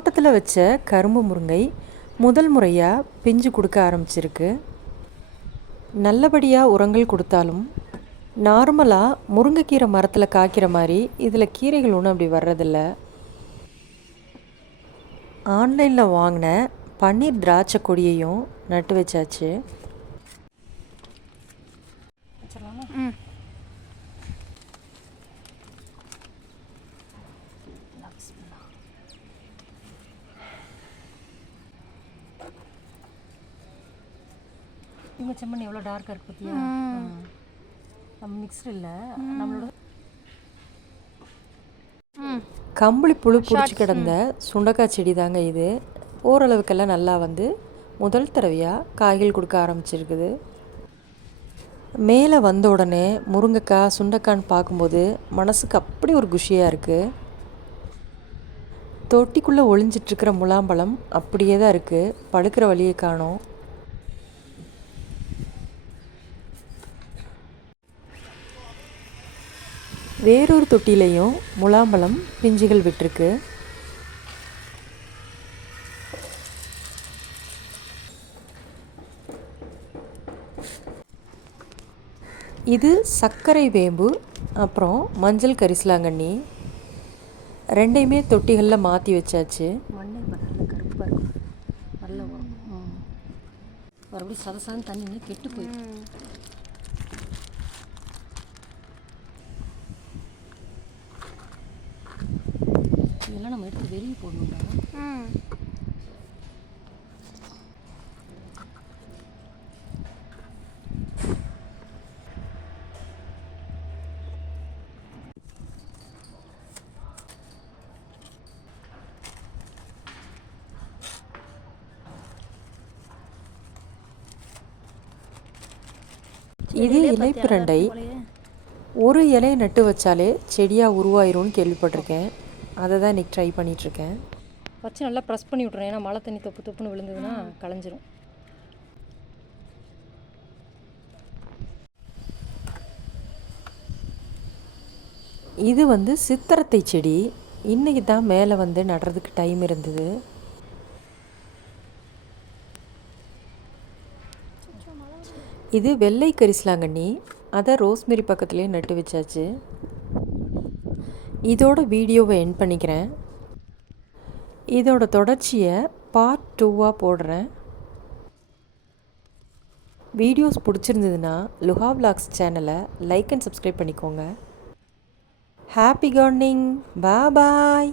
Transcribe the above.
தோட்டத்தில் வச்ச கரும்பு முருங்கை முதல் முறையாக பிஞ்சு கொடுக்க ஆரம்பிச்சிருக்கு. நல்லபடியாக உரங்கள் கொடுத்தாலும் நார்மலாக முருங்கைக்கீரை மரத்தில் காய்க்கிற மாதிரி இதில் கீரைகள் ஒன்றும் அப்படி வர்றதில்ல. ஆன்லைனில் வாங்கின பன்னீர் திராட்சை கொடியையும் நட்டு வச்சாச்சு. ம். இவங்க செம்மண் எவ்வளோ டார்க்காக இருக்கு பார்த்தியா நம்ம மிக்ஸ்டு இல்லை. நம்மளோட ம். கம்பளி புழு பிடிச்சி கிடந்த சுண்டக்காய் செடி தாங்க இது. ஓரளவுக்கெல்லாம் நல்லா வந்து முதல் தடவையாக காய்கள் கொடுக்க ஆரம்பிச்சிருக்குது. மேலே வந்த உடனே முருங்கைக்காய் சுண்டைக்கான்னு பார்க்கும்போது மனசுக்கு அப்படி ஒரு குஷியாக இருக்குது தொட்டிக்குள்ளே ஒளிஞ்சிட்ருக்கிற முலாம்பழம் அப்படியே தான் இருக்குது படுக்கிற வழியை காணோம். வேறொரு தொட்டிலையும் முலாம்பழம் பிஞ்சுகள் விட்டிருக்கு. இது சர்க்கரை வேம்பு அப்புறம் மஞ்சள் கரிசலாங்கண்ணி. ரெண்டையுமே தொட்டிகளில் மாற்றி வச்சாச்சு. மண்ணை நல்ல மறுபடியும் சதசான்னு தண்ணி கெட்டு போயிடும் இதெல்லாம் நம்ம எடுத்து வெளியே போடணும்டா. ம். இது இலைப்பிரண்டை ஒரு இலையை நட்டு வச்சாலே செடியாக உருவாயிரும்னு கேள்விப்பட்டிருக்கேன். அதை தான் இன்றைக்கி ட்ரை பண்ணிகிட்ருக்கேன் வச்சு நல்லா ப்ரெஸ் பண்ணி விட்றேன் ஏன்னா மழை தண்ணி தொப்பு தொப்புன்னு விழுந்ததுன்னா களைஞ்சிரும். இது வந்து சித்திரத்தை செடி. இன்றைக்கி தான் மேலே வந்து நடுறதுக்கு டைம் இருந்தது. இது வெள்ளை கரிசலாங்கண்ணி. அதை ரோஸ்மெரி பக்கத்துலேயே நட்டு வச்சாச்சு. இதோட வீடியோவை என் பண்ணிக்கிறேன். இதோட தொடர்ச்சியை பார்ட் டூவாக போடுறேன். வீடியோஸ் பிடிச்சிருந்ததுன்னா லுஹா விளாக்ஸ் சேனலை லைக் அண்ட் சப்ஸ்கிரைப் பண்ணிக்கோங்க. Happy gardening bye